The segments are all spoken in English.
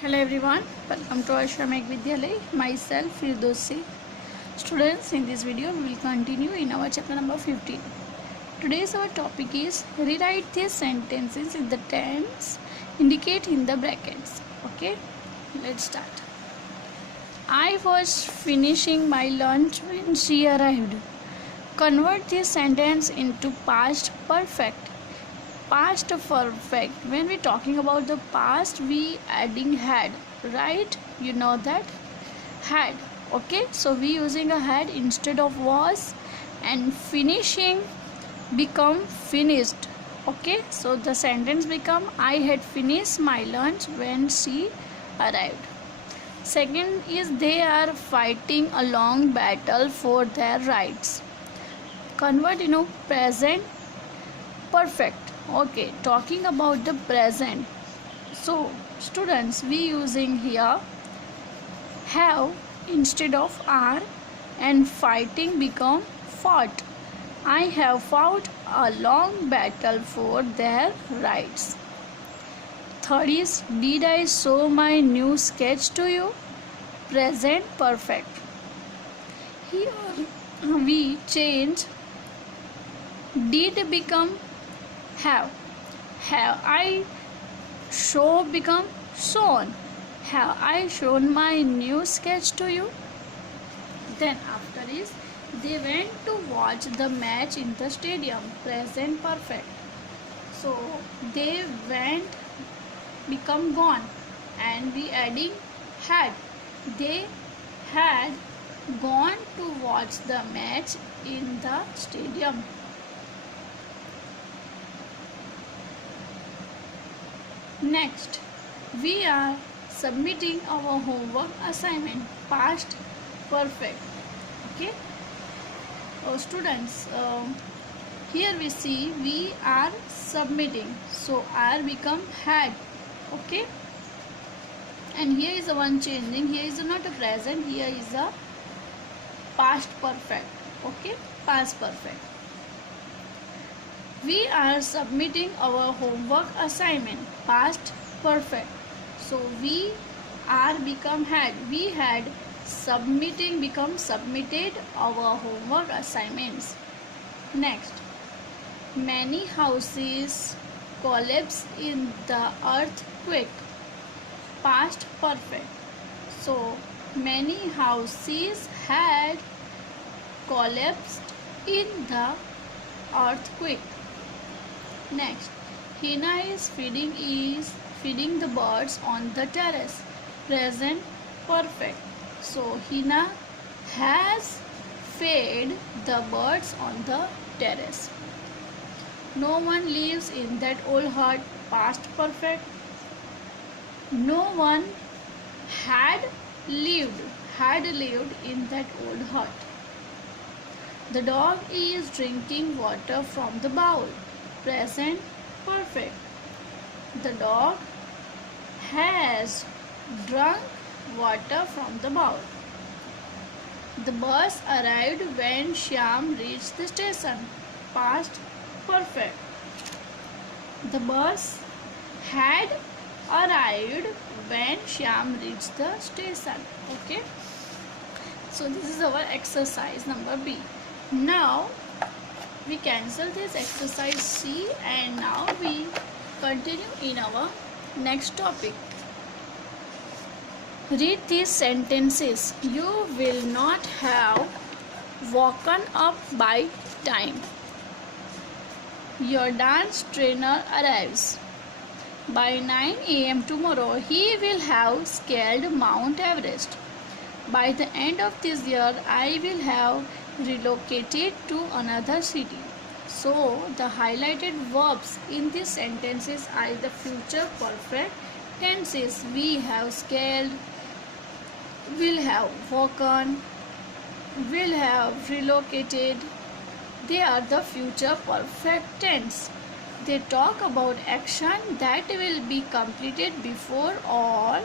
Hello everyone, welcome to Ashramik Vidyalay. Myself Firdausi. Students, in this video we will continue in our chapter number 15. Today's our topic is rewrite these sentences in the tense indicate in the brackets. Okay, let's start. I was finishing my lunch when she arrived. Convert this sentence into past perfect. Past perfect, when we talking about the past, we adding had, right? You know that had. Okay, so we using a had instead of was, and finishing become finished. Okay, so the sentence become I had finished my lunch when she arrived. Second is they are fighting a long battle for their rights. Convert present perfect. Okay, talking about the present, so students, we using here have instead of are, and fighting become fought. I have fought a long battle for their rights. Third is did I show my new sketch to you? Present perfect. Here we change did become have I show become shown. Have I shown my new sketch to you? Then after is they went to watch the match in the stadium. Present perfect. So they went become gone, and we adding had. They had gone to watch the match in the stadium. Next, we are submitting our homework assignment. Past perfect. Okay. Students, here we see we are submitting. So are become had. Okay. And here is a one changing. Here is not a present. Here is a past perfect. Okay. Past perfect. We are submitting our homework assignment. Past perfect. So we are become had. We had submitting become submitted our homework assignments. Next, many houses collapsed in the earthquake. Past perfect. So many houses had collapsed in the earthquake. Next, Hina is feeding the birds on the terrace. Present perfect. So Hina has fed the birds on the terrace. No one lives in that old hut. Past perfect. No one had lived in that old hut. The dog is drinking water from the bowl. Present perfect. The dog has drunk water from the bowl. The bus arrived when Shyam reached the station. Past perfect. The bus had arrived when Shyam reached the station. Okay. So this is our exercise number B. Now we cancel this exercise C, and now we continue in our next topic. Read these sentences. You will not have woken up by time. Your dance trainer arrives. By 9 a.m. tomorrow, he will have scaled Mount Everest. By the end of this year, I will have relocated to another city. So the highlighted verbs in these sentences are the future perfect tenses. We have scaled, will have woken, will have relocated. They are the future perfect tense. They talk about action that will be completed before or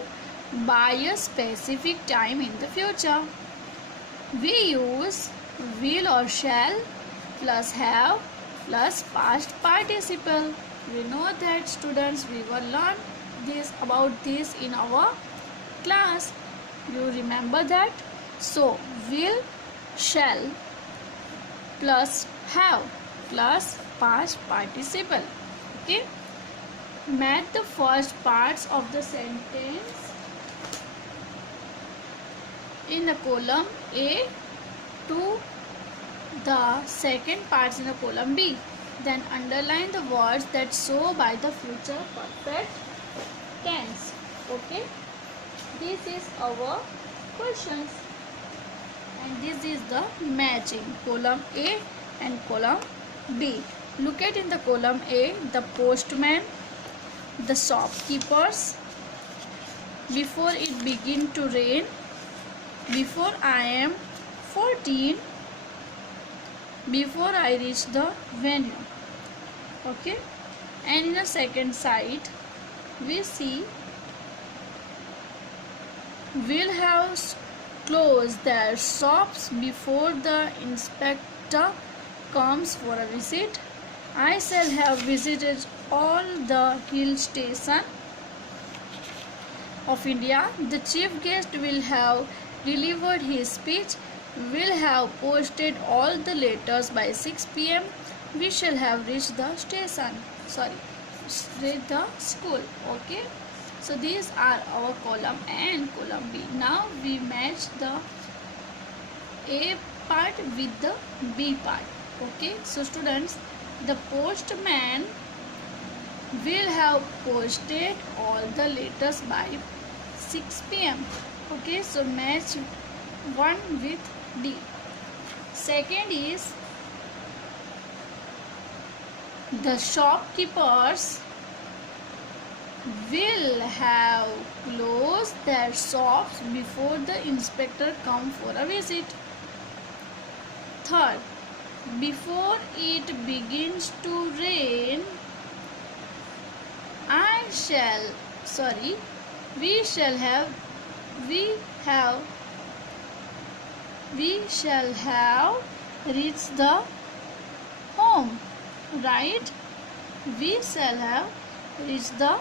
by a specific time in the future. We use will or shall plus have plus past participle. We know that, students, we will learn this in our class. You remember that? So will, shall plus have plus past participle. Okay. Match the first parts of the sentence in the column A to the second parts in the column B. Then underline the words that show by the future perfect tense. Okay. This is our questions, and this is the matching column A and column B. Look at in the column A, the postman, the shopkeepers, before it begin to rain, before I am 14, before I reach the venue. Okay. And in the second side we see will have closed their shops before the inspector comes for a visit. I shall have visited all the hill stations of India. The chief guest will have delivered his speech. Will have posted all the letters by 6 p.m. We shall have reached the station. Reached the school. Okay. So these are our column A and column B. Now we match the A part with the B part. Okay. So students, the postman will have posted all the letters by 6 p.m. Okay. So match 1 with D. Second is the shopkeepers will have closed their shops before the inspector comes for a visit. Third, before it begins to rain, we shall have reached the home, right? We shall have reached the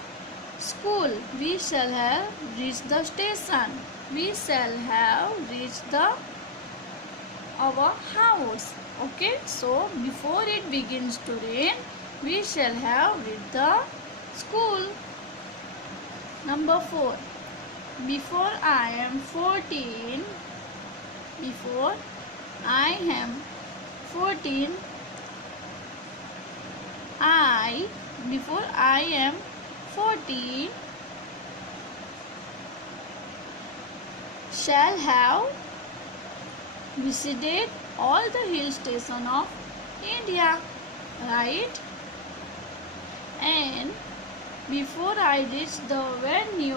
school. We shall have reached the station. We shall have reached our house. Okay. So before it begins to rain, we shall have reached the school. Number 4. Before I am 14. Before I am 14. Before I am 14 shall have visited all the hill stations of India, right? And before I reach the venue,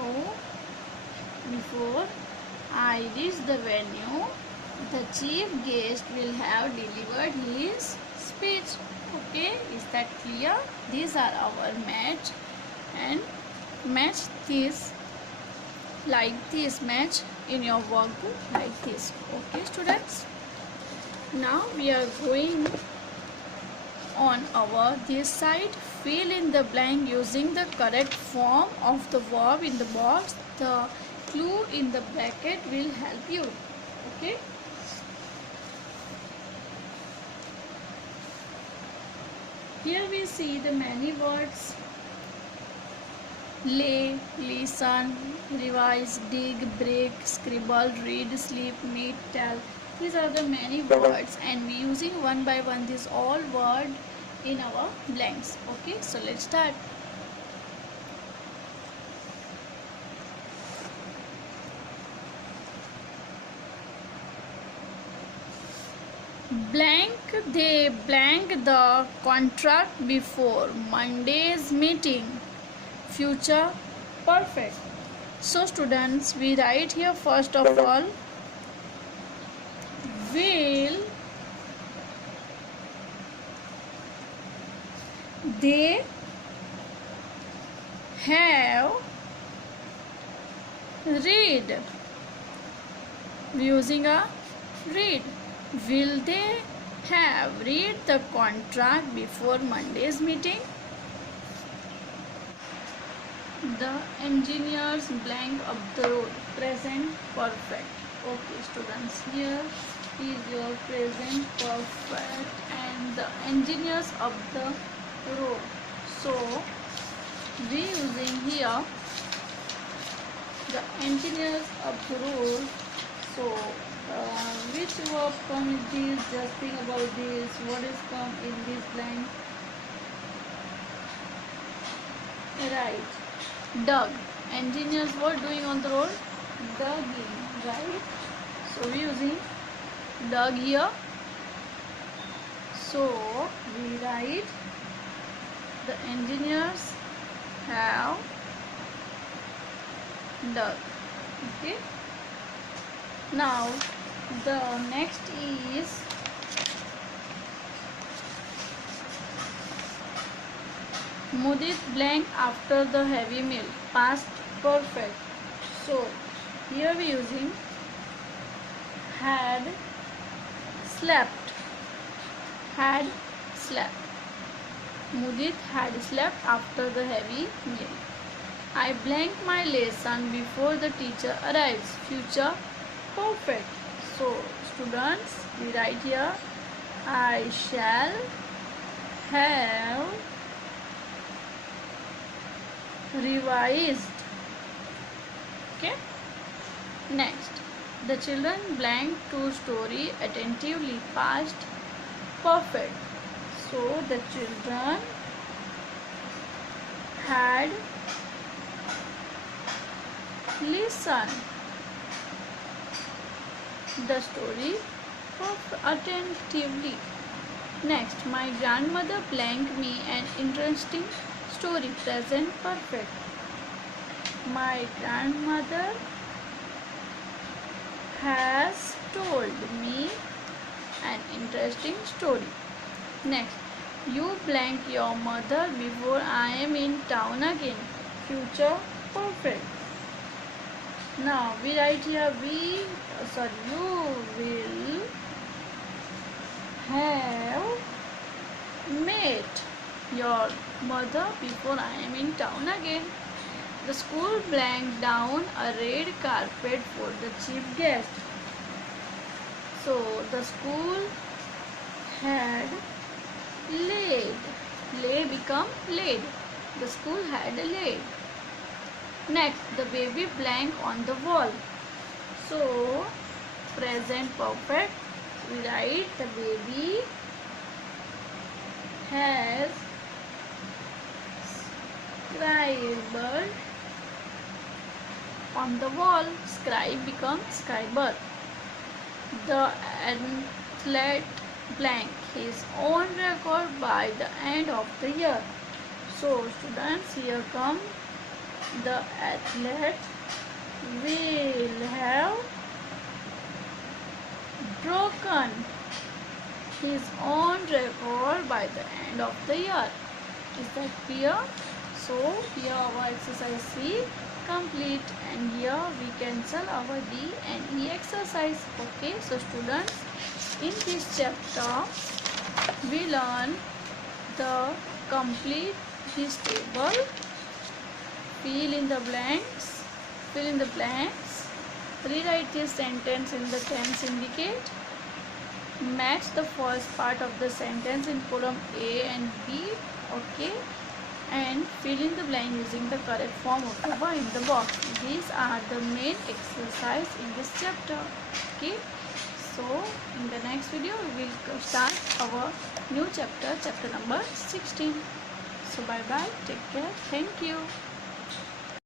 the chief guest will have delivered his speech. Okay, is that clear? These are our match, and match this like this, match in your workbook like this. Okay students, now we are going on our this side. Fill in the blank using the correct form of the verb in the box. The clue in the bracket will help you. Okay. Here we see the many words: lay, listen, revise, dig, break, scribble, read, sleep, meet, tell. These are the many words, and we using one by one these all words in our blanks. Okay, so let's start. They blank the contract before Monday's meeting. Future perfect. So students, we write here first of all, will they have read? Using a read. Will they have read the contract before Monday's meeting? The engineers blank up the road. Present perfect. Okay, students, here is your present perfect and the engineers of the road. So we using here the engineers of the road. So which verb come in this? Just think about this. What is come in this blank? Right. Dug. Engineers were doing on the road? Dugging, right? So we using dug here. So we write the engineers have dug. Okay. Now the next is Mudit blank after the heavy meal. Past perfect. So here we using had slept. Had slept. Mudit had slept after the heavy meal. I blank my lesson before the teacher arrives. Future perfect. So students, we write here I shall have revised. Okay. Next, the children blank to story attentively. Past perfect. So the children had listened the story attentively. Next, my grandmother blanked me an interesting story. Present perfect. My grandmother has told me an interesting story. Next, you blank your mother before I am in town again. Future perfect. Now we write here you will have met your mother before I am in town again. The school blanked down a red carpet for the chief guest. So the school had laid. Lay become laid. The school had laid. Next, the baby blank on the wall. So present perfect. We write the baby has scribbled on the wall. Scribe becomes scriber. The athlete blank his own record by the end of the year. So students, here come the athlete will have broken his own record by the end of the year. Is that clear? So here our exercise C complete, and here we cancel our D and E exercise. Okay, so students, in this chapter we learn the complete this table, fill in the blanks, rewrite this sentence in the tense indicate, match the first part of the sentence in column A and B. Okay, and fill in the blank using the correct form of the verb in the box. These are the main exercise in this chapter. Okay, so in the next video we will start our new chapter, chapter number 16. So bye bye, take care, thank you.